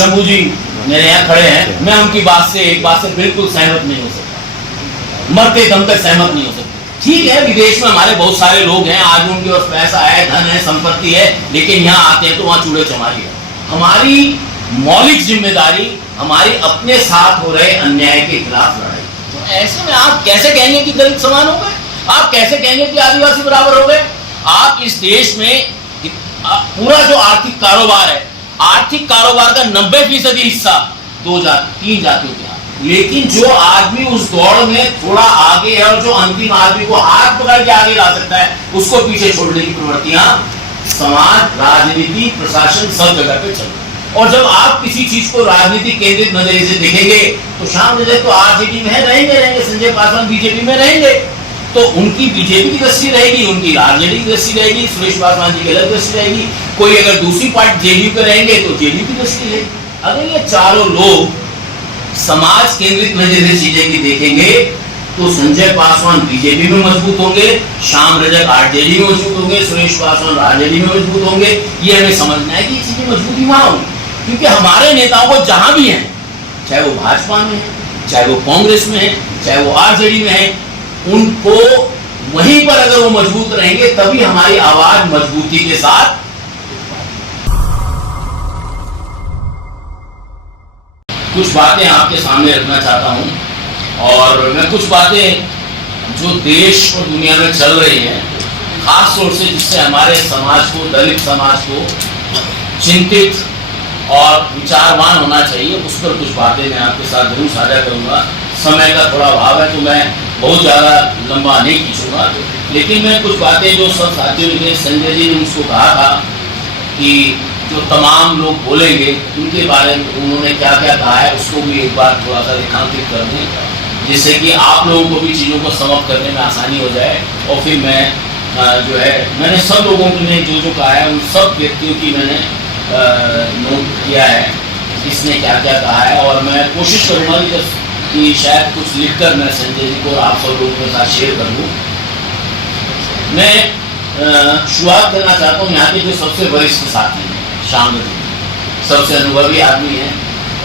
शंभू जी मेरे यहाँ खड़े हैं, मैं उनकी बात से एक बात से बिल्कुल सहमत नहीं हो सकता, मरते दम तक सहमत नहीं हो सकता। ठीक है, विदेश में हमारे बहुत सारे लोग हैं, आज उनके पास पैसा है, धन है, संपत्ति है, लेकिन यहाँ आते हैं तो वहाँ चूड़े चमारी है। हमारी मौलिक जिम्मेदारी हमारी अपने साथ हो रहे अन्याय के खिलाफ लड़ाई। तो ऐसे में आप कैसे कहेंगे कि दलित समान हो गए? आप कैसे कहेंगे कि आदिवासी बराबर हो गए? आप इस देश में पूरा जो आर्थिक कारोबार है, आर्थिक कारोबार का 90% हिस्सा 2 जाति 3 जातियों के हाथ, लेकिन जो आदमी उस दौड़ में थोड़ा आगे है और जो अंतिम आदमी को हाथ पकड़ के आगे ला सकता है, उसको पीछे छोड़ने की प्रवृत्तियां समाज, राजनीति, प्रशासन सब जगह पे चल रही है। और जब आप किसी चीज को राजनीति केंद्रित नजरिए से देखेंगे तो श्याम रजक तो आरजेडी में रहेंगे, संजय पासवान बीजेपी में रहेंगे, तो उनकी बीजेपी की दृष्टि रहेगी, उनकी आरजेडी की दृष्टि रहेगी, सुरेश पासवान जी की अलग दृष्टि रहेगी, कोई अगर दूसरी पार्टी जेडीयू पे रहेंगे तो जेडीयू की दृष्टि है। अगर ये चारों लोग समाज केंद्रित नजरिए से चीजें की देखेंगे तो संजय पासवान बीजेपी में मजबूत होंगे, श्याम रजक आरजेडी में मजबूत होंगे, सुरेश पासवान आरजेडी में मजबूत होंगे। ये हमें समझना है कि ये चीजें मजबूती वहां होंगी, क्योंकि हमारे नेताओं को जहां भी हैं, चाहे वो भाजपा में है, चाहे वो कांग्रेस में है, चाहे वो आरजेडी में है, उनको वहीं पर अगर वो मजबूत रहेंगे तभी हमारी आवाज मजबूती के साथ। कुछ बातें आपके सामने रखना चाहता हूं और मैं कुछ बातें जो देश और दुनिया में चल रही हैं, खास तौर से जिससे हमारे समाज को, दलित समाज को चिंतित और विचारवान होना चाहिए, उस पर कुछ बातें मैं आपके साथ जरूर साझा करूंगा। समय का थोड़ा अभाव है तो मैं बहुत ज़्यादा लंबा नहीं खींचूंगा, लेकिन मैं कुछ बातें जो सब साथियों ने, संजय जी ने मुझको कहा था कि जो तमाम लोग बोलेंगे उनके बारे में उन्होंने क्या क्या कहा है, उसको भी एक बार थोड़ा सा रेखांकित कर दें, जिससे कि आप लोगों को भी चीज़ों को समाप्त करने में आसानी हो जाए। और फिर मैं जो है, मैंने सब लोगों ने जो कहा है, उन सब व्यक्तियों की मैंने नोट किया है, किसने क्या क्या कहा है, और मैं कोशिश करूँगा कि शायद कुछ लिखकर मैं संजय जी को और आप सब लोगों के साथ शेयर कर दूँ। मैं शुरुआत करना चाहता हूँ यहाँ के जो सबसे वरिष्ठ साथी हैं, श्याम रजक जी सबसे अनुभवी आदमी है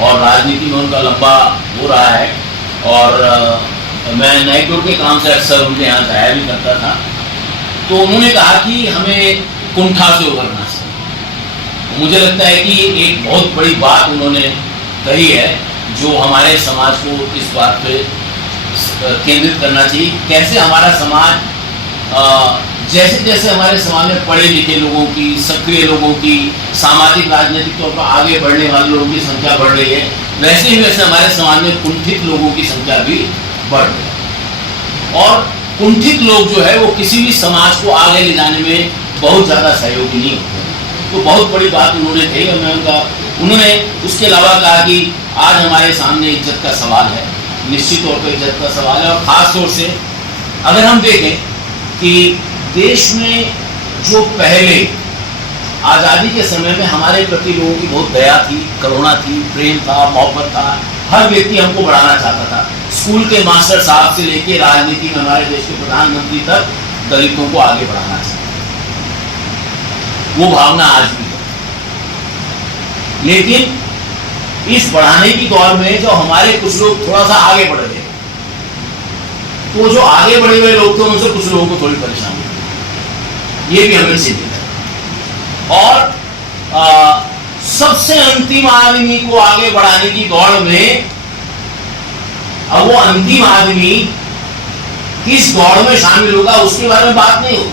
और राजनीति में उनका लंबा हो रहा है, और मैं नाइटोर के काम से अक्सर उनके यहाँ जाया भी करता था। तो उन्होंने कहा कि हमें कुंठा से उभरना चाहिए। मुझे लगता है कि एक बहुत बड़ी बात उन्होंने कही है जो हमारे समाज को इस बात पे केंद्रित करना चाहिए, कैसे हमारा समाज जैसे जैसे हमारे समाज में पढ़े लिखे लोगों की, सक्रिय लोगों की, सामाजिक राजनीतिक तौर पर आगे बढ़ने वाले लोगों की संख्या बढ़ रही है, वैसे ही वैसे हमारे समाज में कुंठित लोगों की संख्या भी बढ़ रही है। और कुंठित लोग जो है वो किसी भी समाज को आगे ले जाने में बहुत ज़्यादा सहयोगी नहीं होते। तो बहुत बड़ी बात उन्होंने कही और मैं उन्होंने उसके अलावा कहा कि आज हमारे सामने इज्जत का सवाल है, निश्चित तौर पर इज्जत का सवाल है। और ख़ास तौर से अगर हम देखें कि देश में जो पहले आज़ादी के समय में हमारे प्रति लोगों की बहुत दया थी, करुणा थी, प्रेम था, मोहब्बत था, हर व्यक्ति हमको बढ़ाना चाहता था, स्कूल के मास्टर साहब से लेके राजनीति में हमारे देश के प्रधानमंत्री तक दलितों को आगे बढ़ाना चाहता, वो भावना आज भी है। लेकिन इस बढ़ाने की दौर में जो हमारे कुछ लोग थोड़ा सा आगे बढ़ गए, तो जो आगे बढ़े हुए लोग थे उनसे कुछ लोगों को थोड़ी परेशानी, ये भी हमें चिंतित है। और सबसे अंतिम आदमी को आगे बढ़ाने की दौड़ में अब वो अंतिम आदमी किस दौड़ में शामिल होगा उसके बारे में बात नहीं होगी,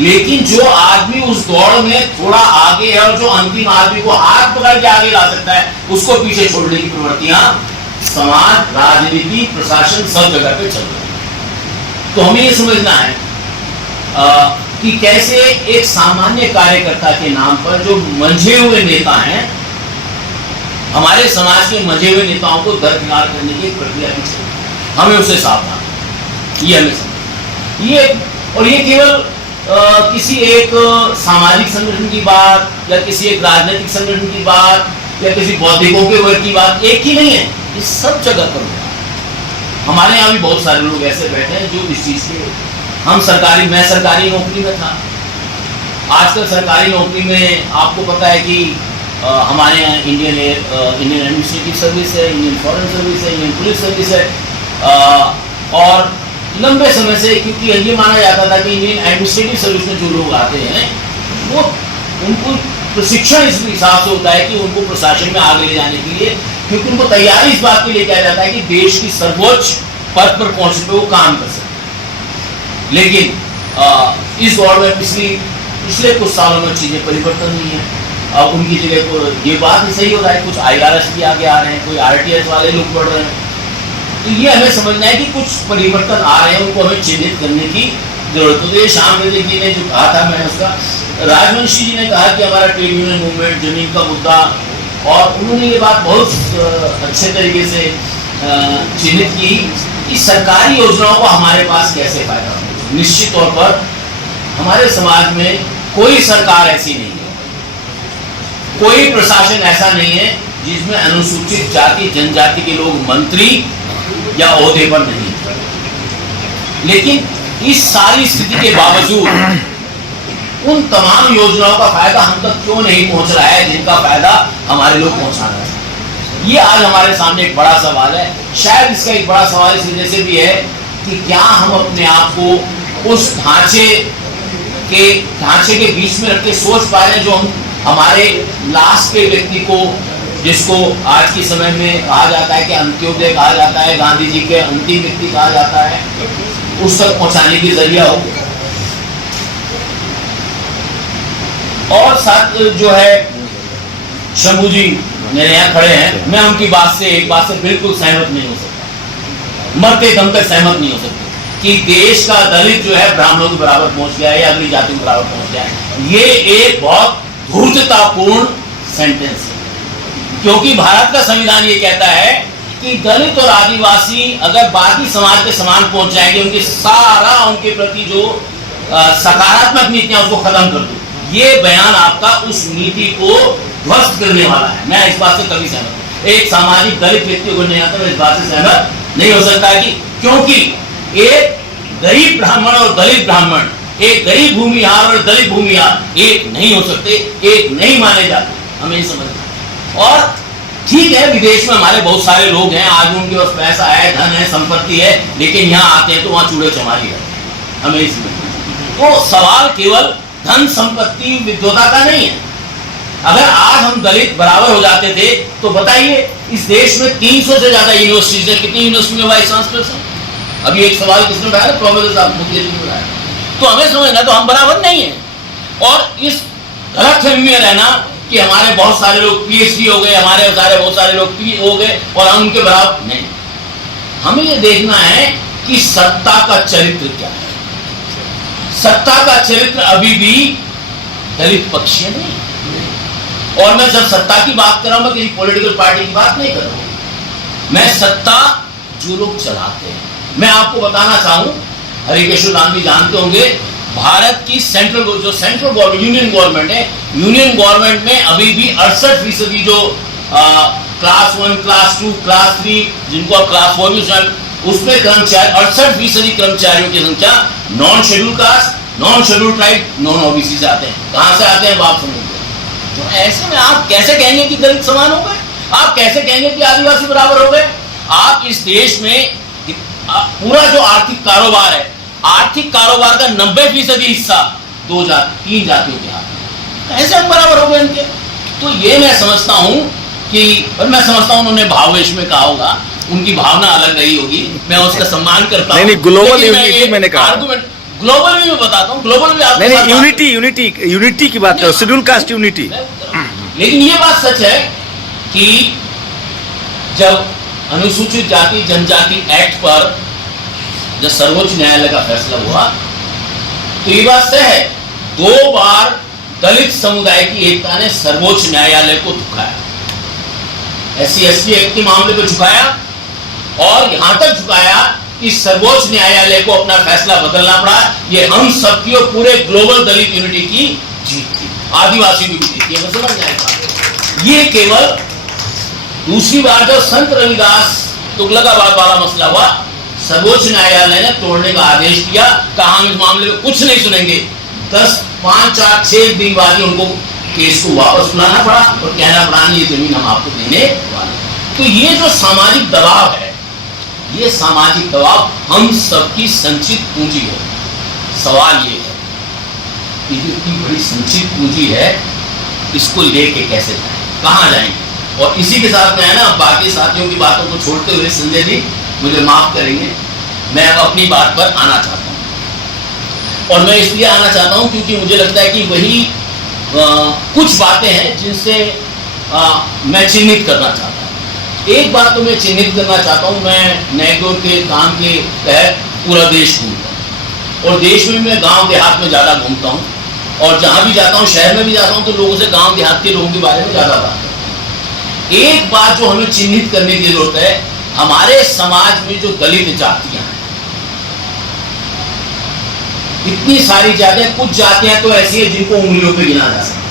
लेकिन जो आदमी उस दौड़ में थोड़ा आगे है और जो अंतिम आदमी को हाथ पकड़ के आगे ला सकता है, उसको पीछे छोड़ने की प्रवृत्तियां समाज, राजनीति, प्रशासन सब जगह पे चल रही है। तो हमें ये समझना है कि कैसे एक सामान्य कार्यकर्ता के नाम पर जो मंझे हुए नेता हैं, हमारे समाज के मंझे हुए नेताओं को दरकिनार करने की एक प्रक्रिया भी चल रही है। हमें उसे सावधान, ये हमें समझना। ये केवल किसी एक सामाजिक संगठन की बात या किसी एक राजनीतिक संगठन की बात या किसी बौद्धिकों के वर्ग की बात एक ही नहीं है, ये सब जगह पर होता है। हमारे यहाँ भी बहुत सारे लोग ऐसे बैठे हैं जो इस चीज के, मैं सरकारी नौकरी में था, आजकल सरकारी नौकरी में आपको पता है कि हमारे यहाँ इंडियन एडमिनिस्ट्रेटिव सर्विस है, इंडियन फॉरेन सर्विस है, इंडियन पुलिस सर्विस है, और लंबे समय से, क्योंकि ये माना जाता था कि इंडियन एडमिनिस्ट्रेटिव सर्विस में जो लोग आते हैं वो उनको प्रशिक्षण इस हिसाब से होता है कि उनको प्रशासन में आगे ले जाने के लिए, क्योंकि उनको तैयारी इस बात के लिए किया जाता है कि देश की सर्वोच्च पद पर पहुंचने पे वो काम कर सके। लेकिन इस दौर में पिछले कुछ सालों में चीजें परिवर्तन हुई हैं। अब उनकी जगह को ये बात ही सही हो रहा है, कुछ IRS भी आगे आ रहे हैं, कोई RTS वाले लोग बढ़ रहे हैं। तो ये हमें समझना है कि कुछ परिवर्तन आ रहे हैं, उनको हमें चिन्हित करने की जरूरत है। तो ये श्याम रजक जी ने जो कहा था, मैं उसका, राजवंशी जी ने कहा कि हमारा ट्रेड यूनियन मूवमेंट, जमीन का मुद्दा, और उन्होंने ये बात बहुत अच्छे तरीके से चिन्हित की कि सरकारी योजनाओं को हमारे पास कैसे फायदा हो। निश्चित तौर पर हमारे समाज में कोई सरकार ऐसी नहीं है, कोई प्रशासन ऐसा नहीं है जिसमें अनुसूचित जाति जनजाति के लोग मंत्री या ओहदे पर नहीं। लेकिन इस सारी स्थिति के बावजूद उन तमाम योजनाओं का फायदा हम तक क्यों नहीं पहुंच रहा है जिनका फायदा हमारे लोग पहुंचाना है। ये आज हमारे सामने एक बड़ा सवाल है। शायद इसका एक बड़ा सवाल इस वजह से भी है कि क्या हम अपने आप को उस ढांचे के बीच में रख के सोच पा रहे हैं जो हम हमारे लास्ट के व्यक्ति को, जिसको आज के समय में कहा जाता है कि अंत्योदय कहा जाता है, गांधी जी के अंतिम व्यक्ति कहा जाता है, उस तक पहुंचाने की जरिया हो। और साथ जो है शंभू जी मेरे यहाँ खड़े हैं, मैं उनकी एक बात से बिल्कुल सहमत नहीं हो सकता, मरते दम तक सहमत नहीं हो सकता कि देश का दलित जो है ब्राह्मणों के बराबर पहुंच गया है या अगली जाति के बराबर पहुंच गया है। ये एक बहुत धूर्ततापूर्ण सेंटेंस है, क्योंकि भारत का संविधान ये कहता है कि दलित और आदिवासी अगर बाकी समाज के समान पहुंच जाएंगे, उनके प्रति जो सकारात्मक नीतियां उसको खत्म कर दो। ये बयान आपका उस नीति को ध्वस्त करने वाला है। मैं इस बात से कभी सहमत, एक सामाजिक दलित व्यक्ति को नहीं आता, मैं इस बात से सहमत नहीं हो सकता कि क्योंकि एक गरीब ब्राह्मण और दलित ब्राह्मण, एक गरीब भूमिहार और दलित भूमिहार एक नहीं हो सकते, एक नहीं माने जाते, हमें समझना। और ठीक है, विदेश में हमारे बहुत सारे लोग हैं, आज उनके पास पैसा है, धन है, संपत्ति है, लेकिन यहाँ आते हैं तो वहाँ चूड़े चमारी रहते हैं, हमें समझना। तो सवाल केवल धन संपत्ति विद्वता का नहीं है। अगर आज हम दलित बराबर हो जाते थे तो बताइए इस देश में 300 से ज्यादा यूनिवर्सिटीज है, कितनी यूनिवर्सिटी में वाइस चांसलर हैं? अभी एक सवाल किसने उठाया, प्रोफेसर साहब मुकेश ने उठाया। तो हमें समझना तो हम बराबर नहीं है। और इस गलतफहमी में रहना कि हमारे बहुत सारे लोग PhD हो गए, हमारे बहुत सारे लोग PhD हो गए और हम उनके बराबर नहीं। हमें ये देखना है कि सत्ता का चरित्र क्या है। सत्ता का चरित्र अभी भी दलित पक्षीय नहीं। और मैं जब सत्ता की बात कर रहा हूं, मैं किसी पॉलिटिकल पार्टी की बात नहीं कर रहा हूं, मैं सत्ता जो लोग चलाते हैं। मैं आपको बताना चाहूं, हरिकेशवर राम भी जानते होंगे, भारत की सेंट्रल गवर्नमेंट, यूनियन गवर्नमेंट है, यूनियन गवर्नमेंट में अभी भी 68% जो क्लास 1, क्लास 2, क्लास 3, जिनको आप क्लास 4 भी, उसमें कर्मचारी 68% कर्मचारियों की संख्या non schedule caste, non schedule tribe, non OBC से आते हैं। कहां से आते हैं आप समझते हैं? तो ऐसे में आप कैसे कहेंगे कि दलित समान हो गए? आप कैसे कहेंगे कि आदिवासी बराबर हो गए? आप इस देश में पूरा जो आर्थिक कारोबार है, आर्थिक कारोबार का 90% हिस्सा 3 जातियों के हाथ में, कैसे हम बराबर हो गए इनके? तो ये मैं समझता हूं कि, और मैं समझता हूं उन्होंने भावेश में कहा होगा, उनकी भावना अलग रही होगी, मैं उसका सम्मान करता हूं। नहीं, ग्लोबल यूनिटी मैंने कहा, ग्लोबल भी मैं बताता हूं, ग्लोबल भी आप नहीं, यूनिटी की बात करो, शेड्यूल कास्ट यूनिटी। लेकिन ये बात सच है कि जब अनुसूचित जाति जनजाति एक्ट पर जब सर्वोच्च न्यायालय का फैसला हुआ तो ये बात तय है, 2 बार दलित समुदाय की एकता ने सर्वोच्च न्यायालय को झुकाया, SC/ST एक्ट के मामले पर झुकाया, और यहां तक झुकाया कि सर्वोच्च न्यायालय को अपना फैसला बदलना पड़ा। ये हम सबकी और पूरे ग्लोबल दलित यूनिटी की जीत थी, आदिवासी की जीत थी, हमें समझ आएगा। ये केवल दूसरी बार जब संत रविदास तुगलकाबाद वाला मसला हुआ, सर्वोच्च न्यायालय ने तोड़ने का आदेश दिया, कहा हम इस मामले में कुछ नहीं सुनेंगे। 10, 5, 4, 6 दिन बाद ही उनको केस को वापस बुलाना पड़ा और कहना पड़ा ये जमीन हम आपको देने वाले। तो ये जो सामाजिक दबाव है, ये सामाजिक दबाव हम सबकी संचित पूंजी है। सवाल ये है कि जो इतनी बड़ी संचित पूंजी है, इसको लेके कैसे जाएं, कहाँ जाएंगे। और इसी के साथ में है ना, बाकी साथियों की बातों को छोड़ते हुए संजय जी मुझे माफ करेंगे, मैं अब अपनी बात पर आना चाहता हूँ। और मैं इसलिए आना चाहता हूँ क्योंकि मुझे लगता है कि वही कुछ बातें हैं जिनसे मैं चिन्हित करना चाहता हूँ। एक बात तो मैं चिन्हित करना चाहता हूँ, मैं नैगडोर के काम के तहत पूरा देश घूमता हूँ और देश में मैं गांव देहात में ज़्यादा घूमता हूँ और जहाँ भी जाता हूँ, शहर में भी जाता हूँ, तो लोगों से गांव देहात के लोगों के बारे में ज़्यादा बात करता हूँ। एक बात जो हमें चिन्हित करने की जरूरत है, हमारे समाज में जो दलित जातियां हैं, इतनी सारी जातियां, कुछ जातियां तो ऐसी है जिनको उंगलियों पे गिना जा सकता है।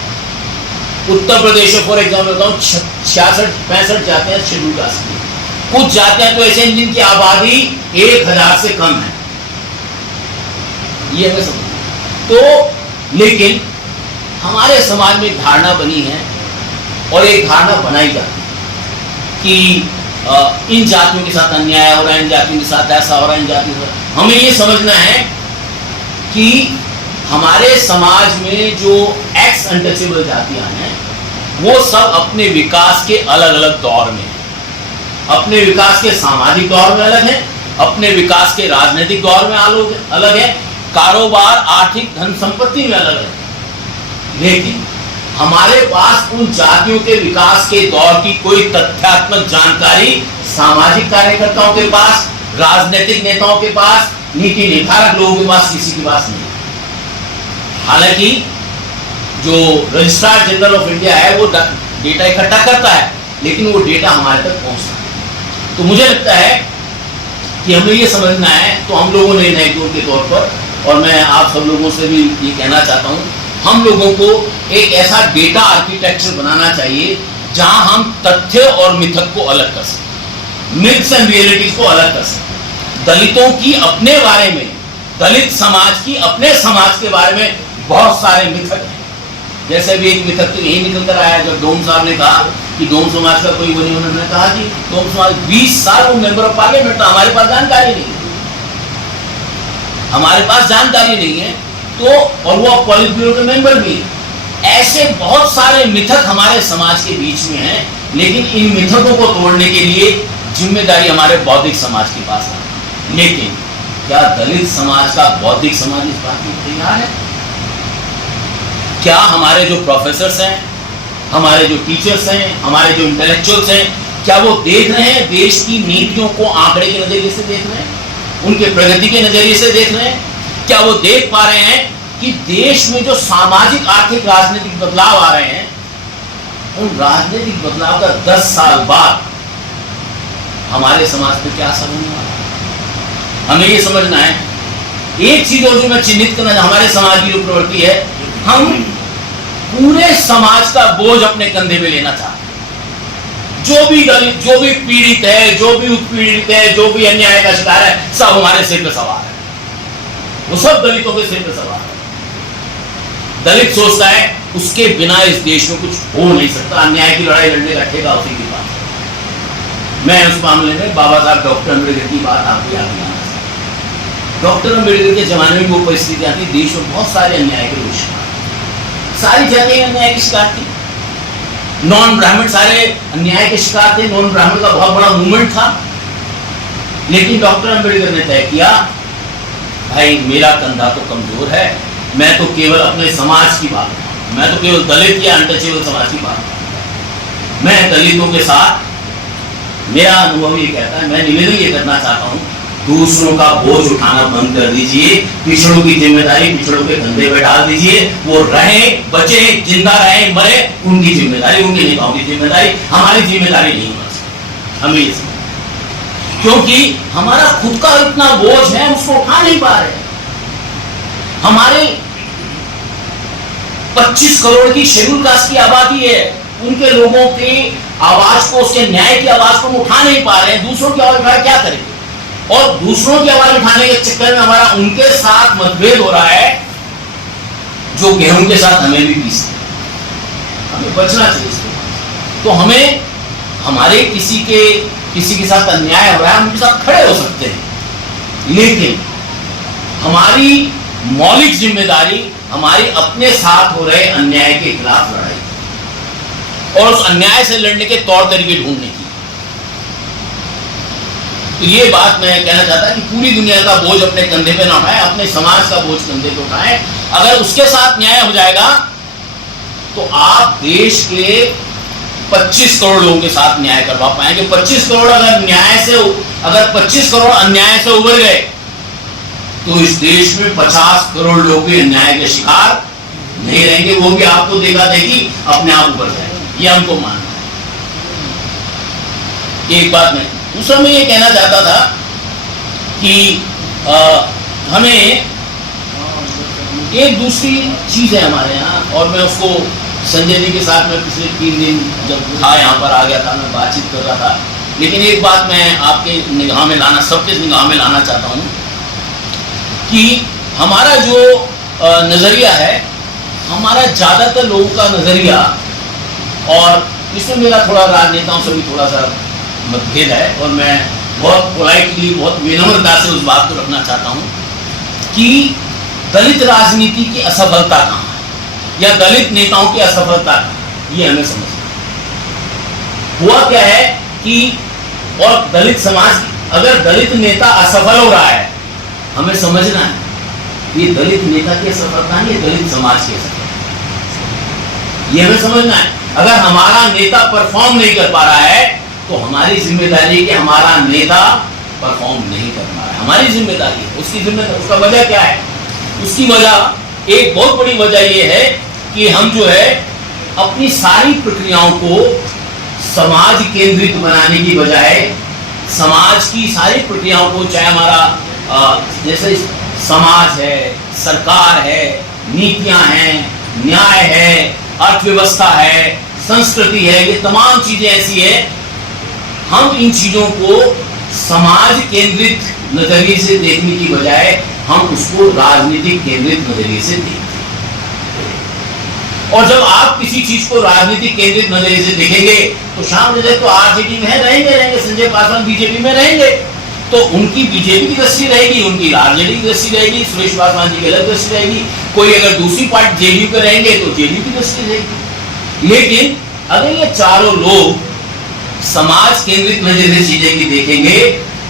उत्तर प्रदेश में फॉर एग्जाम्पल बताऊं, 66-65 जातियां शेड्यूल कास्ट की, कुछ जातियां तो ऐसे हैं जिनकी आबादी 1000 से कम है। ये हमें समझ। तो लेकिन हमारे समाज में धारणा बनी है और एक धारणा बनाई जाती है कि इन जातियों के साथ अन्याय हो रहा है, इन जातियों के साथ ऐसा हो रहा है, इन जातियों के साथ। हमें ये समझना है कि हमारे समाज में जो एक्स अनटचेबल जातियां हैं, वो सब अपने विकास के अलग अलग दौर में हैं। अपने विकास के सामाजिक दौर में अलग है, अपने विकास के राजनीतिक दौर में अलग है, कारोबार, आर्थिक, धन संपत्ति में अलग है। लेकिन हमारे पास उन जातियों के विकास के दौर की कोई तथ्यात्मक जानकारी सामाजिक कार्यकर्ताओं के पास, राजनीतिक नेताओं के पास, नीति निर्धारक लोगों के पास, किसी के पास नहीं। हालांकि जो रजिस्ट्रार जनरल ऑफ इंडिया है वो डेटा इकट्ठा करता है, लेकिन वो डेटा हमारे तक पहुंचता है। तो मुझे लगता है कि हमें ये समझना है, तो हम लोगों ने नैगडोर के तौर पर, और मैं आप सब लोगों से भी ये कहना चाहता हूँ, हम लोगों को एक ऐसा डेटा आर्किटेक्चर बनाना चाहिए जहां हम तथ्य और मिथक को अलग कर सकें, मिथ्स एंड रियलिटीज को अलग कर सकें। दलितों की अपने बारे में, दलित समाज की अपने समाज के बारे में बहुत सारे मिथक हैं। जैसे भी एक मिथक तो यही निकल कर आया जब डोम साहब ने कहा कि डोम समाज का कोई वो नहीं। उन्होंने कहा कि डोम समाज 20 साल वो मेंबर ऑफ पार्लियामेंट था, हमारे पास जानकारी नहीं है, हमारे पास जानकारी नहीं है, तो और वो पॉलिट ब्यूरो के मेंबर भी है। ऐसे बहुत सारे मिथक हमारे समाज के बीच में हैं, लेकिन इन मिथकों को तोड़ने के लिए जिम्मेदारी हमारे बौद्धिक समाज के पास है। लेकिन क्या दलित समाज का बौद्धिक समाज इस बात के लिए तैयार है? क्या हमारे जो प्रोफेसर्स हैं, हमारे जो टीचर्स हैं, हमारे जो इंटेलेक्चुअल्स हैं, क्या वो देख रहे हैं देश की नीतियों को आंकड़े के नजरिए से देख रहे हैं, उनके प्रगति के नजरिए से देख रहे हैं? क्या वो देख पा रहे हैं कि देश में जो सामाजिक, आर्थिक, राजनीतिक बदलाव आ रहे हैं, उन राजनीतिक बदलाव का 10 साल बाद हमारे समाज पे क्या असर होने वाला है? हमें ये समझना है। एक चीज और जो मैं चिन्हित करना, हमारे समाज की जो प्रवृत्ति है, हम पूरे समाज का बोझ अपने कंधे पे लेना चाहते हैं। जो भी दलित, जो भी पीड़ित है, जो भी उत्पीड़ित है, जो भी अन्याय का शिकार है, सब हमारे सिर पे सवार है, वो सब दलितों के सिर पे सवार है। दलित सोचता है उसके बिना इस देश में कुछ हो नहीं सकता, अन्याय की लड़ाई लड़ने का ठेका उसी के पास है। मैं उस मामले में बाबा साहब डॉक्टर अम्बेडकर की बात आपको याद दिलाना चाहता हूं। डॉक्टर अम्बेडकर के जमाने में वो परिस्थितियां थी, देश में बहुत सारे अन्याय के लोग, सारी जातियां अन्याय की शिकार थी, नॉन ब्राह्मण सारे अन्याय के शिकार थे, नॉन ब्राह्मण का बहुत बड़ा मूवमेंट था। लेकिन डॉक्टर अम्बेडकर ने तय किया, भाई मेरा कंधा तो कमजोर है, मैं तो केवल अपने समाज की बात करूं, मैं तो केवल दलित या अनटचेबल समाज की बात करूं। मैं दलितों के साथ, मेरा अनुभव ये कहता है, मैं निवेदन ये करना चाहता हूं, दूसरों का बोझ उठाना बंद कर दीजिए, पिछड़ों की जिम्मेदारी पिछड़ों के कंधे पे डाल दीजिए। वो रहे, बचे, जिंदा रहे, मरे, उनकी जिम्मेदारी, उनके नेताओं की जिम्मेदारी, हमारी जिम्मेदारी नहीं हो सकती। हमें ये समझ, क्योंकि हमारा खुद का इतना बोझ है, हम उसको उठा नहीं पा रहे। हमारे 25 करोड़ की शेड्यूल कास्ट की आबादी है, उनके लोगों की आवाज को, उसके न्याय की आवाज को हम उठा नहीं पा रहे हैं। दूसरों की आवाज उठा क्या करेंगे? और दूसरों की आवाज उठाने के चक्कर में हमारा उनके साथ मतभेद हो रहा है, जो गेहूं के साथ हमें भी पीसते हैं। हमें बचना चाहिए इससे। तो हमें हमारे किसी के साथ अन्याय हो रहा है, हम उनके साथ खड़े हो सकते हैं, लेकिन हमारी मौलिक जिम्मेदारी हमारी अपने साथ हो रहे अन्याय के खिलाफ लड़ाई और उस अन्याय से लड़ने के तौर तरीके ढूंढने की। तो ये बात मैं कहना चाहता कि पूरी दुनिया का बोझ अपने कंधे पे ना उठाए, अपने समाज का बोझ कंधे पे उठाए। अगर उसके साथ न्याय हो जाएगा तो आप देश के 25 करोड़ लोगों के साथ न्याय करवा पाएंगे। 25 करोड़ अगर 25 करोड़ अन्याय से उबर गए तो इस देश में 50 करोड़ लोग भी अन्याय के शिकार नहीं रहेंगे, वो भी आपको देखा देखी अपने आप उबर जाएंगे। ये हमको मानना है। एक बात मैं दूसरा मैं ये कहना चाहता था कि हमें एक दूसरी चीज है हमारे यहाँ, और मैं उसको संजय जी के साथ में पिछले 3 दिन जब था यहाँ पर आ गया था, मैं बातचीत कर रहा था, लेकिन एक बात मैं आपके निगाह में लाना, सबके निगाह में लाना चाहता हूँ कि हमारा जो नज़रिया है, हमारा ज़्यादातर लोगों का नज़रिया, और इसमें मेरा थोड़ा राजनेताओं से भी थोड़ा सा मतभेद है, और मैं बहुत पोलाइटली, बहुत विनम्रता से उस बात को रखना चाहता हूँ कि दलित राजनीति की असफलता कहाँ है या दलित नेताओं की असफलता कहाँ है, ये हमें समझना है। हुआ क्या है कि और दलित समाज, अगर दलित नेता असफल हो रहा है, हमें समझना है ये दलित नेता की असफलता नहीं, ये दलित समाज की असफलता, ये हमें समझना है। अगर हमारा नेता परफॉर्म नहीं कर पा रहा है तो हमारी जिम्मेदारी है कि हमारा नेता परफॉर्म नहीं कर पा रहा है, हमारी जिम्मेदारी है। उसकी जिम्मेदारी, उसका वजह क्या है? उसकी वजह, एक बहुत बड़ी वजह यह है कि हम जो है अपनी सारी प्रक्रियाओं को समाज केंद्रित बनाने की बजाय समाज की सारी प्रक्रियाओं को, चाहे हमारा जैसे समाज है, सरकार है, नीतियां हैं, न्याय है, अर्थव्यवस्था है, संस्कृति है, ये तमाम चीजें ऐसी है, हम इन चीजों को समाज केंद्रित नजरिए से देखने की बजाय हम उसको राजनीतिक केंद्रित नजरिए से देखते हैं। और जब आप किसी चीज को राजनीतिक केंद्रित नजरिए से देखेंगे तो शाम रजक तो आरजेडी में रहेंगे, संजय पासवान बीजेपी में रहेंगे, तो उनकी बीजेपी की दृष्टि रहेगी, उनकी आरजेडी की दृष्टि रहेगी, सुरेश पासवान जी की अलग दृष्टि रहेगी, कोई अगर दूसरी पार्टी जेडीयू पे रहेंगे तो जेडीयू की दृष्टि रहेगी। लेकिन अगर ये चारों लोग समाज केंद्रित नजरिए से चीजें की देखेंगे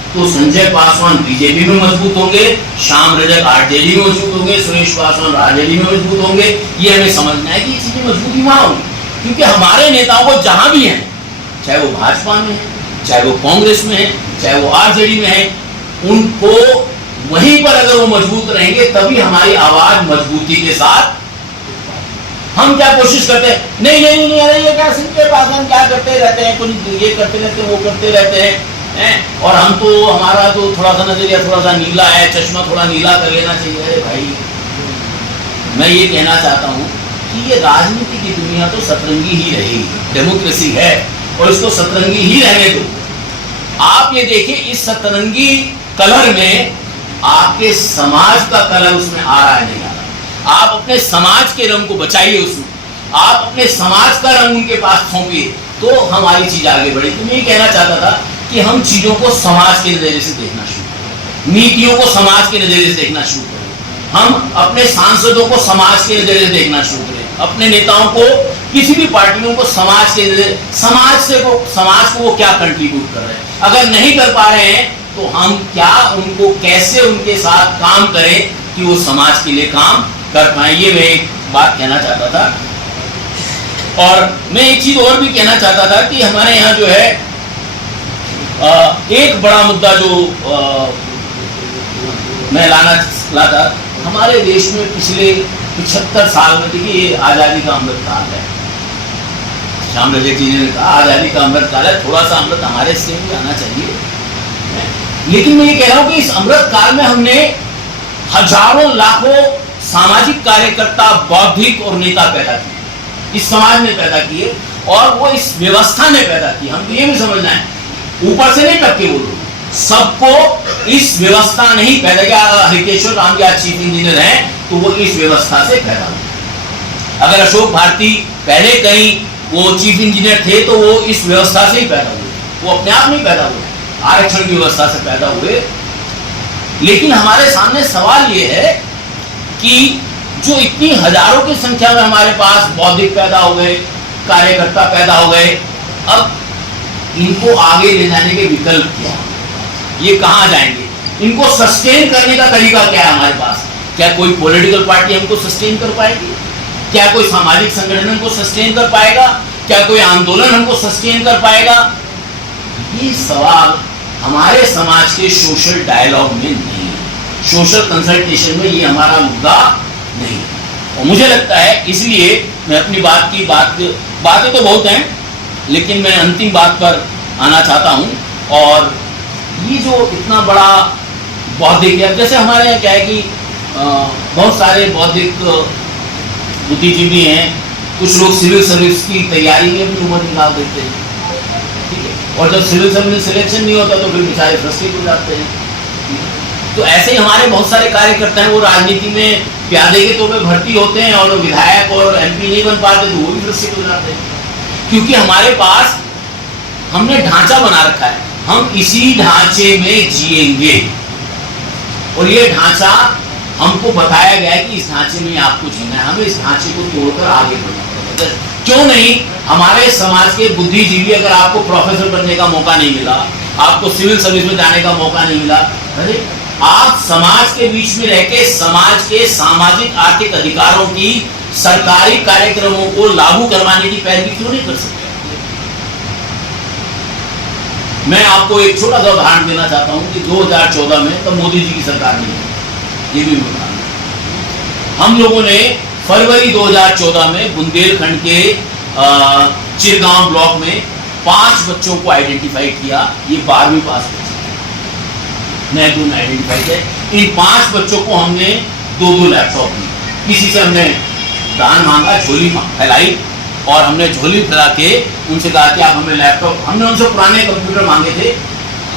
तो संजय पासवान बीजेपी में मजबूत होंगे, श्याम रजक आरजेडी में मजबूत होंगे, सुरेश पासवान आरजेडी में मजबूत होंगे। ये हमें समझना है कि ये चीजें मजबूती वहां होंगी, क्योंकि हमारे नेताओं को जहां भी हैं, चाहे वो भाजपा में है, चाहे वो कांग्रेस में है, चाहे वो आरजेडी में है, उनको वहीं पर अगर वो मजबूत रहेंगे तभी हमारी आवाज मजबूती के साथ। हम क्या कोशिश करते हैं, नहीं नहीं नहीं, अरे ये क्या संजय पासवान क्या करते रहते हैं, कुछ ये करते रहते हैं, वो करते रहते हैं, और हम तो, हमारा तो थोड़ा सा नजरिया थोड़ा सा नीला है, चश्मा थोड़ा नीला कर लेना चाहिए। अरे भाई, मैं ये कहना चाहता हूँ कि ये राजनीति की दुनिया तो सतरंगी ही रहेगी, डेमोक्रेसी है और इसको सतरंगी ही रहने दो। आप ये देखिए, इस सतरंगी कलर में आपके समाज का कलर उसमें आ रहा है, नहीं आ रहा। आप अपने समाज के रंग को बचाइए, उसमें आप अपने समाज का रंग उनके पास थोपिए, तो हमारी चीज आगे बढ़ेगी। तो मैं ये कहना चाहता था कि हम चीजों को समाज के नजरिए से देखना शुरू करें, नीतियों को समाज के नजरिए से देखना शुरू करें, हम अपने सांसदों को समाज के नजरिए से देखना शुरू करें, अपने नेताओं को, किसी भी पार्टियों को समाज के नजरिए, समाज को वो क्या कंट्रीब्यूट कर रहे हैं। अगर नहीं कर पा रहे हैं तो हम क्या उनको, कैसे उनके साथ काम करें कि वो समाज के लिए काम कर पाए। ये मैं एक बात कहना चाहता था। और मैं एक चीज और भी कहना चाहता था कि हमारे यहाँ जो है एक बड़ा मुद्दा जो मैं लाता, हमारे देश में पिछले 75 साल में, देखिए आजादी का अमृत काल है, श्याम रजक जी ने कहा आजादी का अमृत काल है, थोड़ा सा अमृत हमारे से भी आना चाहिए। लेकिन मैं ये कह रहा हूं कि इस अमृत काल में हमने हजारों लाखों सामाजिक कार्यकर्ता, बौद्धिक और नेता पैदा किए, इस समाज ने पैदा किए, और वो इस व्यवस्था ने पैदा की। हमको ये भी समझना है, ऊपर से नहीं टपके वो लोग, सबको इस व्यवस्था ने ही पैदा किया। हरिकेश्वर राम जी चीफ इंजीनियर हैं तो वो इस व्यवस्था से पैदा हुए। अगर अशोक भारती पहले कहीं वो चीफ इंजीनियर थे तो वो इस व्यवस्था से ही पैदा हुए, वो अपने आप नहीं पैदा हुए, आरक्षण की व्यवस्था से पैदा हुए। लेकिन हमारे सामने सवाल ये है कि जो इतनी हजारों की संख्या में हमारे पास बौद्धिक पैदा हो गए, कार्यकर्ता पैदा हो गए, अब इनको आगे ले जाने के विकल्प क्या, ये कहां जाएंगे, इनको सस्टेन करने का तरीका क्या है हमारे पास? क्या कोई पॉलिटिकल पार्टी हमको सस्टेन कर पाएगी? क्या कोई सामाजिक संगठन हमको सस्टेन कर पाएगा? क्या कोई आंदोलन हमको सस्टेन कर पाएगा? ये सवाल हमारे समाज के सोशल डायलॉग में नहीं है, सोशल कंसल्टेशन में ये हमारा मुद्दा नहीं। और मुझे लगता है इसलिए मैं अपनी बातें तो बहुत हैं, लेकिन मैं अंतिम बात पर आना चाहता हूं। और ये जो इतना बड़ा बौद्धिक है, जैसे हमारे यहाँ क्या है कि बहुत सारे बौद्धिक बुद्धिजीवी हैं, कुछ लोग सिविल सर्विस की तैयारी में अपनी उम्र निकाल देते हैं, ठीक है, और जब सिविल सर्विस सिलेक्शन नहीं होता तो फिर बेचारे फ्रस्ट्रेट हो जाते हैं। तो ऐसे ही हमारे बहुत सारे कार्यकर्ता हैं, वो राजनीति में प्यादे के तौर पे भर्ती होते हैं और विधायक और एमपी नहीं बन पाते तो वो भी फ्रस्ट्रेट हो जाते हैं, क्योंकि हमारे पास हमने ढांचा बना रखा है, हम इसी ढांचे में जिएंगे और ये ढांचा हमको बताया गया है कि इस ढांचे में आपको जीना है, हमें इस ढांचे को तोड़कर आगे बढ़ना पड़ेगा। क्यों नहीं हमारे समाज के बुद्धिजीवी, अगर आपको प्रोफेसर बनने का मौका नहीं मिला, आपको सिविल सर्विस में जाने का मौका नहीं मिला, अरे आप समाज के बीच में रह के समाज के सामाजिक आर्थिक अधिकारों की सरकारी कार्यक्रमों को लागू करवाने की पैरवी क्यों नहीं कर सकते? मैं आपको एक छोटा सा उदाहरण देना चाहता हूं कि 2014 में तब मोदी जी की सरकार नहीं है, ये भी हम लोगों ने फरवरी 2014 में बुंदेलखंड के चिरगांव ब्लॉक में 5 बच्चों को आइडेंटिफाई किया, ये 12वीं पास बच्चे नए दून आइडेंटिफाई किए। इन 5 बच्चों को हमने 2-2 लैपटॉप दिए, किसी से हमने दान मांगा, झोली फैलाई और हमने झोली फैला के उनसे कहा कि आप हमें लैपटॉप, हमने उनसे पुराने कंप्यूटर मांगे थे,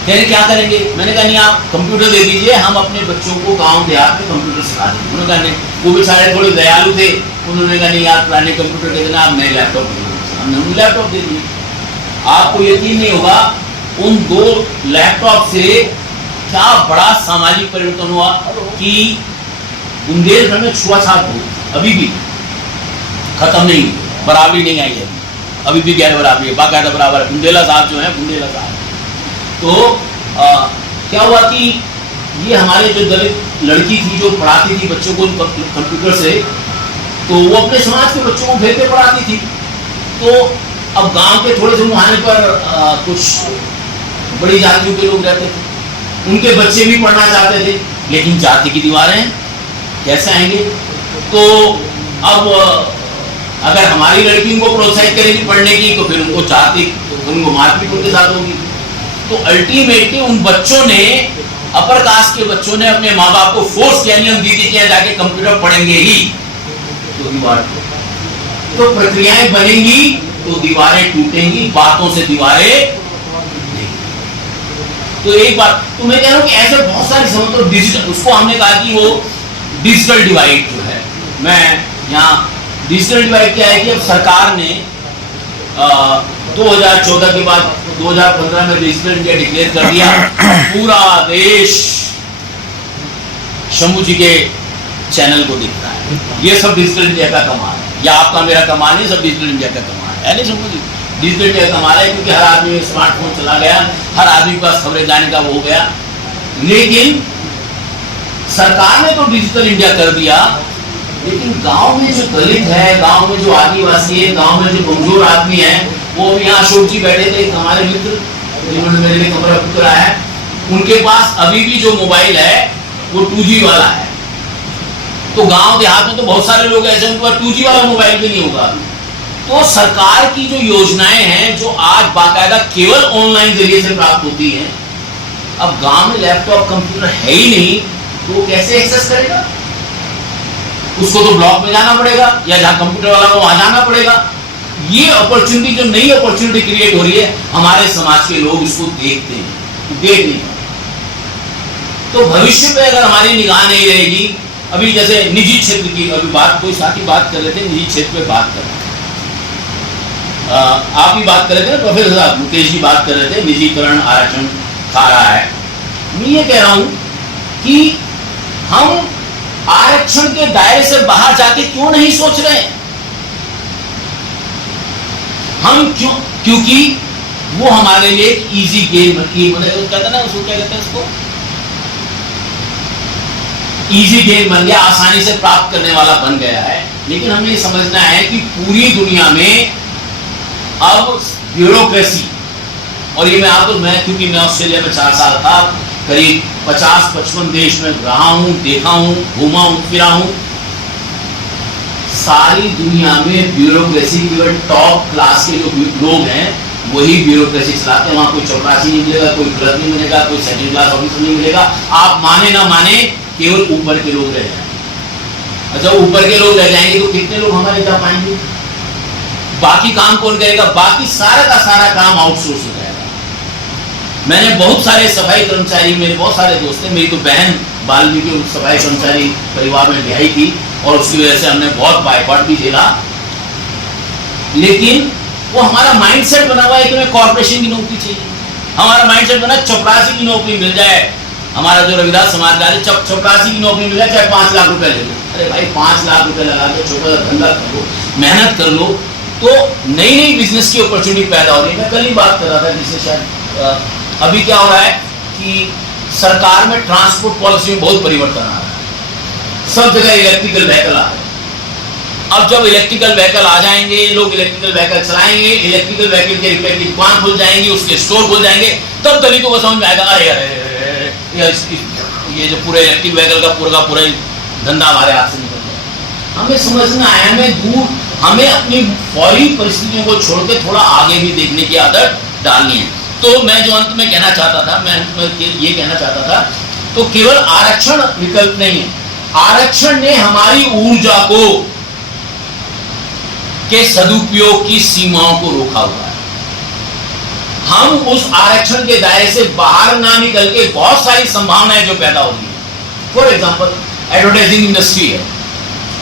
कह रहे क्या करेंगे? मैंने कहा नहीं आप कंप्यूटर दे दीजिए, हम अपने बच्चों को गांव देहात में कंप्यूटर सिखा देंगे। उन्होंने कहा नहीं, वो बेचारे थोड़े दयालु थे, उन्होंने कहा नहीं यार पुराने कंप्यूटर दे देना, आप नए लैपटॉप दे देंगे। हमने उन्हें लैपटॉप दे दिए। आपको यकीन नहीं होगा उन 2 लैपटॉप से क्या बड़ा सामाजिक परिवर्तन हुआ कि बुंदेलखंड में छुआछूत हो अभी भी खत्म नहीं, बराबरी नहीं आई है, अभी भी गैर बराबरी, बाकायदा बराबर है। बुंदेला साहब जो है, बुंदेला साहब, तो क्या हुआ कि ये हमारे जो दलित लड़की थी जो पढ़ाती थी बच्चों को कंप्यूटर से, तो वो अपने समाज के बच्चों को भेज के पढ़ाती थी। तो अब गांव के थोड़े से मुहाने पर कुछ बड़ी जातियों के लोग रहते थे, उनके बच्चे भी पढ़ना चाहते थे, लेकिन जाति की दीवारें कैसे आएंगे? तो अब अगर हमारी लड़की उनको प्रोत्साहित करेगी पढ़ने की तो फिर उनको जाति, उनको मारपीट उनके साथ होगी। तो अल्टीमेटली उन बच्चों ने, अपर कास्ट के बच्चों ने अपने माँ बाप को फोर्स किया, नियम दीदी के जाके कंप्यूटर पढ़ेंगे ही तो दीवार, तो प्रक्रियाएं बनेंगी तो दीवारें टूटेंगी, बातों से दीवारें। तो एक बात तो मैं कह रहा हूं कि ऐसे बहुत सारी समझ, तो डिजिटल, उसको हमने कहा कि वो डिजिटल डिवाइड जो है, मैं यहाँ डिजिटल डिवाइड क्या है कि अब सरकार ने 2014 के बाद 2015 में डिजिटल इंडिया डिक्लेयर कर दिया। पूरा देश शंभू जी के चैनल को दिख रहा है, ये सब डिजिटल इंडिया का कमाल है, या आपका मेरा कमाल नहीं, सब डिजिटल इंडिया का कमाल है नहीं शंभू जी? डिजिटल इंडिया का कमाल है क्योंकि हर आदमी में स्मार्टफोन चला गया, हर आदमी के पास खबरें जाने का वो हो गया। लेकिन सरकार ने तो डिजिटल इंडिया कर दिया, लेकिन गांव में जो दलित है, गांव में जो आदिवासी है, गांव में जो कमजोर आदमी है, वो यहाँ अशोक जी बैठे थे, हमारे मित्र जिन्होंने मेरे लिए कमरा बुक कराया है, उनके पास अभी भी जो मोबाइल है वो 2G वाला है। तो गांव देहात में तो बहुत सारे लोग ऐसे उनके पास 2G वाला मोबाइल भी नहीं होगा। तो सरकार की जो योजनाएं हैं जो आज बाकायदा केवल ऑनलाइन जरिए से प्राप्त होती हैं, अब गांव में लैपटॉप कंप्यूटर है ही नहीं तो वो कैसे एक्सेस करेगा? उसको तो ब्लॉक में जाना पड़ेगा या जहां कंप्यूटर वाला हो वहां जाना पड़ेगा। ये अपॉर्चुनिटी, जो नई अपॉर्चुनिटी क्रिएट हो रही है, हमारे समाज के लोग इसको देखते हैं, देख नहीं पाते। तो भविष्य में अगर हमारी निगाह नहीं रहेगी, अभी जैसे निजी क्षेत्र की अभी बात, कोई साथी बात कर रहे थे, निजी क्षेत्र पे बात कर रहे थे, आप ही बात कर रहे थे ना, प्रोफेसर साहब मुकेश जी बात कर रहे थे निजीकरण आरक्षण खा रहा है। मैं ये कह रहा हूं कि हम आरक्षण के दायरे से बाहर जाके क्यों नहीं सोच रहे हैं? हम क्योंकि वो हमारे लिए इजी गेम कहते हैं ना, उसको क्या कहते हैं, उसको इजी गेम बन गया, आसानी से प्राप्त करने वाला बन गया है। लेकिन हमें समझना है कि पूरी दुनिया में अब ब्यूरोक्रेसी, और ये मैं क्योंकि मैं ऑस्ट्रेलिया में 4 साल था, करीब 50-55 देश में रहा हूं, देखा हूं, घूमा हूं, फिरा हूं, सारी दुनिया में ब्यूरोक्रेसी केवल टॉप क्लास के जो लोग हैं वही ब्यूरोक्रेसी चलाते हैं। वहां कोई चपरासी नहीं मिलेगा, कोई क्लर्क नहीं मिलेगा, कोई सेकंड क्लास ऑफिसर नहीं मिलेगा। आप माने ना माने, केवल ऊपर के लोग रह जाएंगे। अच्छा, ऊपर के लोग रह जाएंगे तो कितने लोग हमारे जा पाएंगे? बाकी काम कौन करेगा? बाकी सारा का सारा काम आउटसोर्स हो जाएगा। मैंने बहुत सारे सफाई कर्मचारी, मेरे बहुत सारे दोस्त हैं। मेरी तो बहन वाल्मीकि सफाई कर्मचारी परिवार में ब्याही थी और उसकी वजह से हमने बहुत बायकॉट भी झेला। लेकिन वो हमारा माइंडसेट बना हुआ है कि हमें कॉर्पोरेशन की नौकरी चाहिए। हमारा माइंडसेट बना चपरासी की नौकरी मिल जाए। हमारा जो रविदास समाज का है, चपरासी की नौकरी मिल जाए, चाहे 5 लाख रुपए ले लो। अरे भाई, 5 लाख रुपए लगा के छोटा सा धंधा कर लो, मेहनत कर लो, तो नई नई बिजनेस की अपॉर्चुनिटी पैदा हो रही है। मैं कल ही बात कर रहा था जिससे शायद अभी क्या हो रहा है कि सरकार में ट्रांसपोर्ट पॉलिसी में बहुत परिवर्तन आ रहा है। सब जगह इलेक्ट्रिकल व्हीकल आ रहे हैं। अब जब इलेक्ट्रिकल व्हीकल आ जाएंगे, लोग इलेक्ट्रिकल व्हीकल चलाएंगे, इलेक्ट्रिकल व्हीकल के रिपेयर की दुकान खुल जाएंगी, उसके स्टोर खुल जाएंगे, तब दलितों को समझ में आएगा, अरे ये जो पूरे इलेक्ट्रिक व्हीकल का पूरा धंधा हमारे हाथ से निकल गया। हमें समझना है, हमें अपनी फौरी परिस्थितियों को छोड़ के थोड़ा आगे भी देखने की आदत डालनी है। तो मैं जो अंत में कहना चाहता था, मैं ये कहना चाहता था, तो केवल आरक्षण विकल्प नहीं है। आरक्षण ने हमारी ऊर्जा को के सदुपयोग की सीमाओं को रोका हुआ है। हम उस आरक्षण के दायरे से बाहर ना निकल के बहुत सारी संभावनाएं जो पैदा हो रही है। फॉर एग्जाम्पल, एडवर्टाइजिंग इंडस्ट्री है।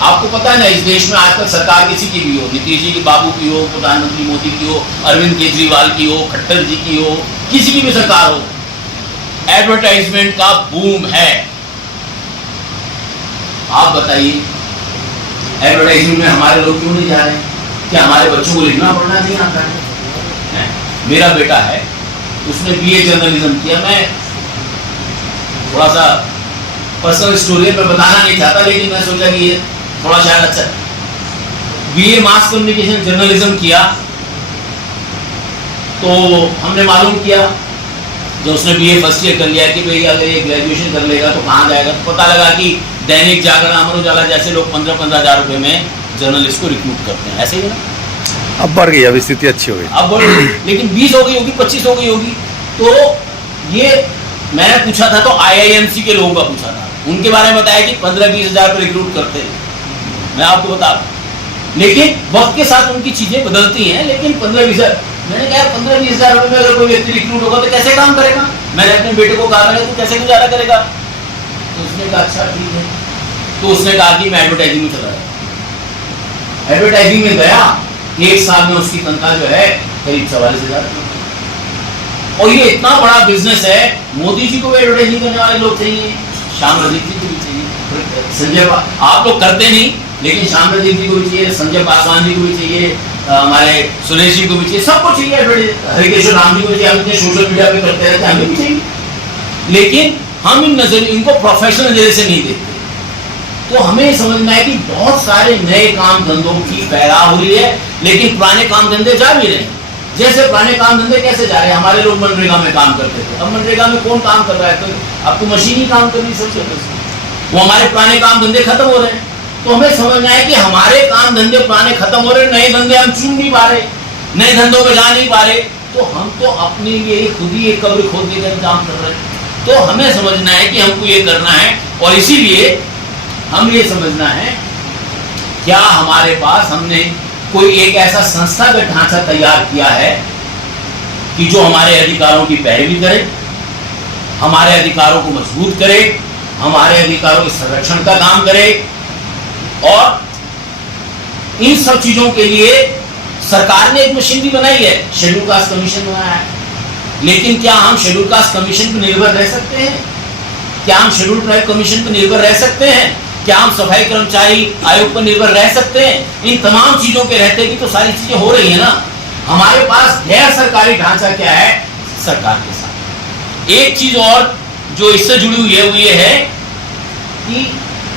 आपको पता है ना, इस देश में आजकल सरकार किसी की भी हो, नीतीश जी की, बाबू की हो, प्रधानमंत्री मोदी की हो, अरविंद केजरीवाल की हो, खट्टर जी की हो, किसी की भी सरकार हो, एडवर्टाइजमेंट का बूम है। आप बताइए, एडवर्टाइजमेंट में हमारे लोग क्यों नहीं जा रहे हैं? क्या हमारे बच्चों को लिखना पढ़ना नहीं आता है? मेरा बेटा है, उसने बीए जर्नलिज्म किया। मैं थोड़ा सा पर्सनल स्टोरी मैं बताना नहीं चाहता, लेकिन मैं सोचा कि ये थोड़ा शायद अच्छा। बीए मास कम्युनिकेशन जर्नलिज्म किया, तो हमने मालूम किया जो उसने बीए फर्स्ट ईयर कर लिया कि भाई अगर ये ग्रेजुएशन कर लेगा तो कहाँ जाएगा। तो पता लगा कि दैनिक जागरण, अमर उजाला जैसे लोग 15-15 हज़ार रुपए में जर्नलिस्ट को रिक्रूट करते हैं। ऐसे ही ना, अब बढ़ गई, अब स्थिति अच्छी हो गई, अब बढ़ गई, लेकिन 20 हो गई होगी, 25 हो गई होगी। तो ये मैंने पूछा था, तो IIMC के लोगों का पूछा था, उनके बारे में बताया कि 15-20 हज़ार पे रिक्रूट करते हैं। मैं आपको बता दूं, लेकिन वक्त के साथ उनकी चीजें बदलती हैं। लेकिन 15-20 हज़ार, मैंने कहा 15-20 हज़ार रुपए में अगर कोई व्यक्ति रिक्रूट होगा तो कैसे काम करेगा? मैंने अपने बेटे को कहा, मैंने तो कैसे गुजारा करेगा? तो उसने कहा अच्छा ठीक है। तो उसने कहा कि मैं एडवर्टाइजिंग में चला गया। एडवर्टाइजिंग में गया, 1 साल में उसकी तनख्वाह जो है करीब 44,000। और ये इतना बड़ा बिजनेस है। मोदी जी को भी एडवर्टाइजिंग करने वाले लोग चाहिए, श्याम रजक जी को भी चाहिए, संजय, आप लोग करते नहीं, लेकिन श्याम रजक जी को भी चाहिए, संजय पासवान जी को भी चाहिए, हमारे सुरेश जी को भी चाहिए, सबको चाहिए एडवर्टाइजिंग, हरिकेश्वर राम जी को चाहिए। हम इतने सोशल मीडिया पे करते रहते हैं, हमें भी चाहिए। लेकिन हम इनको प्रोफेशनल नजरिए से नहीं देखते। तो हमें समझना है कि बहुत सारे नए काम धंधों की पैदा हो रही है, लेकिन पुराने काम धंधे जा भी रहे हैं। जैसे पुराने काम धंधे कैसे जा रहे हैं? हमारे लोग मनरेगा में काम करते थे, अब मनरेगा में कौन काम कर रहा है? तो अब तो मशीन ही काम कर रही है सबसे पहले। वो हमारे पुराने काम धंधे खत्म हो रहे हैं। तो हमें समझना है कि हमारे काम धंधे पुराने खत्म हो रहे, नए धंधे हम चुन नहीं पा रहे, नए धंधों में जा नहीं पा रहे। तो हम तो अपने लिए खुद ही एक कब्र खोदने का इंतजाम कर रहे हैं। तो हमें समझना है कि हमको ये करना है, और इसीलिए हम ये समझना है क्या हमारे पास हमने कोई एक ऐसा संस्थागत ढांचा तैयार किया है कि जो हमारे अधिकारों की पैरवी करे, हमारे अधिकारों को मजबूत करे, हमारे अधिकारों के संरक्षण का काम करे, और इन सब चीजों के लिए सरकार ने एक मशीनरी बनाई है, शेड्यूल कास्ट कमीशन बनाया है, लेकिन क्या हम शेड्यूल कास्ट कमीशन पर निर्भर रह सकते हैं? क्या हम शेड्यूल ट्राइब कमीशन पर निर्भर रह सकते हैं? क्या हम सफाई कर्मचारी आयोग पर निर्भर रह सकते हैं? इन तमाम चीजों के रहते भी तो सारी चीजें हो रही है ना। हमारे पास गैर सरकारी ढांचा क्या है सरकार के साथ। एक चीज और जो इससे जुड़ी हुई है वो ये है कि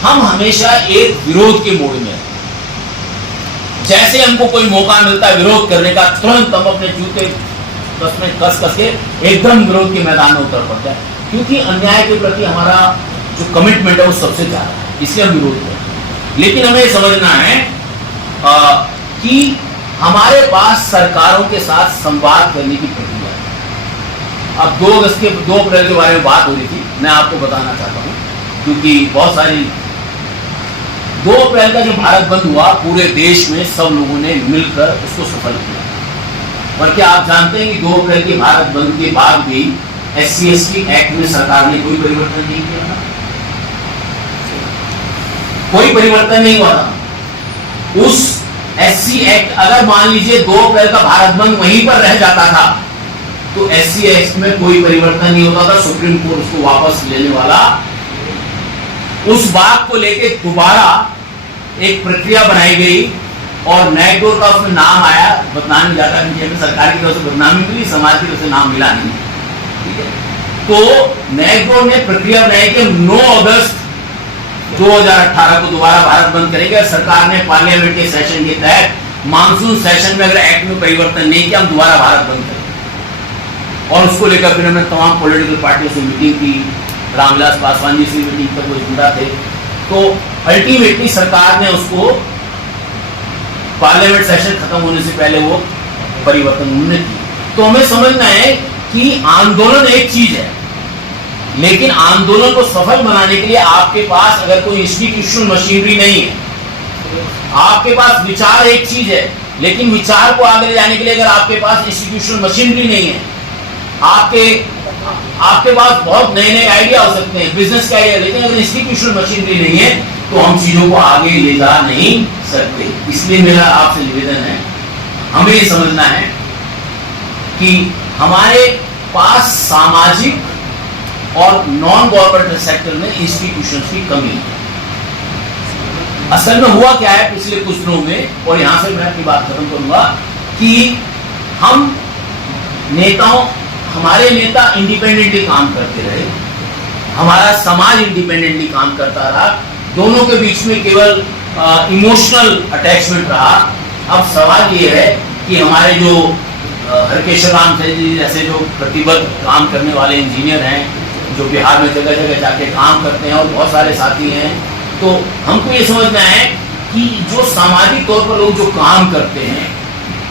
हम हमेशा एक विरोध के मोड में, जैसे हमको कोई मौका मिलता है विरोध करने का, तुरंत हम अपने जूते कस के एकदम विरोध के मैदान में उतर पड़ते हैं, क्योंकि अन्याय के प्रति हमारा जो कमिटमेंट है वो सबसे ज्यादा है, इसलिए हम विरोध करते हैं। लेकिन हमें समझना है कि हमारे पास सरकारों के साथ संवाद करने की प्रक्रिया है। अब 2 अप्रैल के बारे में बात हो रही थी, मैं आपको बताना चाहता हूँ, क्योंकि बहुत सारी 2 अप्रैल का जो भारत बंद हुआ, पूरे देश में सब लोगों ने मिलकर उसको सफल किया। और क्या आप जानते हैं कि 2 अप्रैल के भारत बंद के बाद भी SC/ST एक्ट में सरकार ने कोई परिवर्तन नहीं किया था? कोई परिवर्तन नहीं हुआ था। उस SC एक्ट, अगर मान लीजिए 2 अप्रैल का भारत बंद वहीं पर रह जाता था तो SC एक्ट में कोई परिवर्तन नहीं होता था, सुप्रीम कोर्ट उसको वापस लेने वाला। उस बात को लेके दोबारा एक प्रक्रिया बनाई गई और नैगडोर का उसमें नाम आया, बदनामी ज्यादा नहीं, सरकार की तरफ से बदनामी मिली, समाज की तरफ से नाम मिला नहीं, ठीक है। तो नैगडोर ने प्रक्रिया बनाई कि 9 अगस्त 2018 को दोबारा भारत बंद करेंगे। सरकार ने पार्लियामेंट के सेशन के तहत मानसून सेशन में अगर एक्ट में परिवर्तन नहीं किया, हम दोबारा भारत बंद करेंगे। और उसको लेकर फिर हमने तमाम पॉलिटिकल पार्टियों से मीटिंग की, रामविलास पासवान जी से मीटिंग तक वो जुड़ा थे। तो अल्टीमेटली सरकार ने उसको पार्लियामेंट सेशन खत्म होने से पहले वो परिवर्तन उन्होंने किया। तो हमें समझना है कि आंदोलन एक चीज है, लेकिन आंदोलन को सफल बनाने के लिए आपके पास अगर कोई इंस्टीट्यूशनल मशीनरी नहीं है, आपके पास विचार एक चीज है, लेकिन विचार को आगे ले जाने के लिए अगर आपके पास इंस्टीट्यूशनल मशीनरी नहीं है, आपके पास बहुत नए नए आइडिया हो सकते हैं, बिजनेस के आइडिया, लेकिन अगर इंस्टीट्यूशनल मशीनरी नहीं है तो हम चीजों को आगे ले जा नहीं सकते। इसलिए मेरा आपसे निवेदन है, हमें ये समझना है कि हमारे पास सामाजिक और नॉन गवर्नमेंट सेक्टर में इंस्टीट्यूशंस की कमी है। असल में हुआ क्या है पिछले कुछ दिनों में, और यहां से मैं अपनी बात खत्म करूंगा, कि हम नेताओं, हमारे नेता इंडिपेंडेंटली काम करते रहे, हमारा समाज इंडिपेंडेंटली काम करता रहा, दोनों के बीच में केवल इमोशनल अटैचमेंट रहा। अब सवाल ये है कि हमारे जो हरकेश्वर राम जी जैसे जो प्रतिबद्ध काम करने वाले इंजीनियर हैं, जो बिहार में जगह जगह जाके काम करते हैं, और बहुत सारे साथी हैं, तो हमको ये समझना है कि जो सामाजिक तौर पर लोग जो काम करते हैं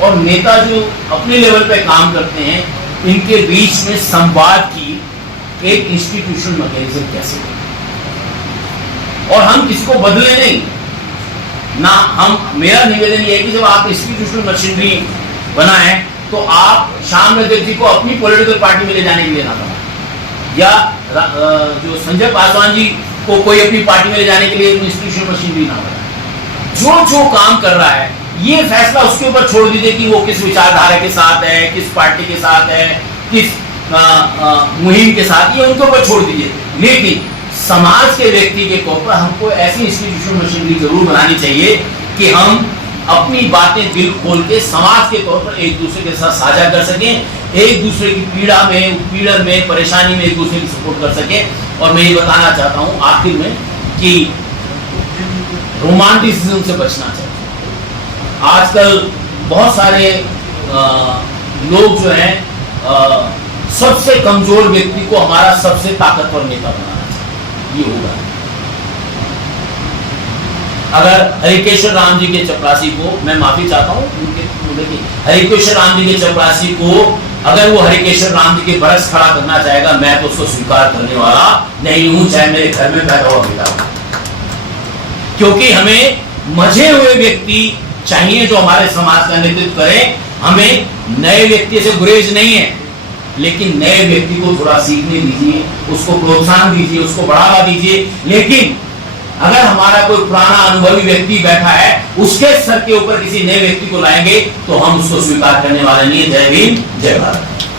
और नेता जो अपने लेवल पे काम करते हैं, इनके बीच में संवाद की एक इंस्टीट्यूशनल मैकेनिज्म कैसे हो, और हम किसी को बदले नहीं ना। हम, मेरा निवेदन ये है कि जब आप इंस्टीट्यूशनल मशीनरी बनाएं तो आप श्याम रजक जी को अपनी पॉलिटिकल पार्टी में ले जाने के लिए ना बनाएं, या जो संजय पासवान जी को कोई अपनी पार्टी में ले जाने के लिए इंस्टीट्यूशनल मशीनरी ना बनाए। जो काम कर रहा है ये फैसला उसके ऊपर छोड़ दीजिए कि वो किस विचारधारा के साथ है, किस पार्टी के साथ है, किस मुहिम के साथ, ये उनके ऊपर छोड़ दीजिए। लेकिन समाज के व्यक्ति के तौर पर हमको ऐसी इंस्टीट्यूशनल मशीनरी जरूर बनानी चाहिए कि हम अपनी बातें दिल खोल के समाज के तौर पर एक दूसरे के साथ साझा कर सकें, एक दूसरे की पीड़ा में, उत्पीड़न में, परेशानी में एक दूसरे की सपोर्ट कर सकें। और मैं ये बताना चाहता हूँ आखिर में कि रोमांटिसिज्म से बचना चाहिए। आजकल बहुत सारे लोग जो हैं, सबसे कमजोर व्यक्ति को हमारा सबसे ताकतवर नेता बनाना चाहिए, ये होगा। अगर हरिकेश्वर राम जी के चपरासी को, मैं माफी चाहता हूँ उनके, हरिकेश्वर राम जी के चपरासी को अगर वो हरिकेश्वर राम जी के बरस खड़ा करना चाहेगा, मैं तो उसको स्वीकार करने वाला नहीं हूं, चाहे मेरे घर में पैदा हुआ बेटा हो। क्योंकि हमें मजे हुए व्यक्ति चाहिए जो हमारे समाज का नेतृत्व करें। हमें नए व्यक्ति से गुरेज नहीं है, लेकिन नए व्यक्ति को थोड़ा सीखने दीजिए, उसको प्रोत्साहन दीजिए, उसको बढ़ावा दीजिए। लेकिन अगर हमारा कोई पुराना अनुभवी व्यक्ति बैठा है, उसके सर के ऊपर किसी नए व्यक्ति को लाएंगे तो हम उसको स्वीकार करने वाले नहीं है। जय भीम, जय भारत।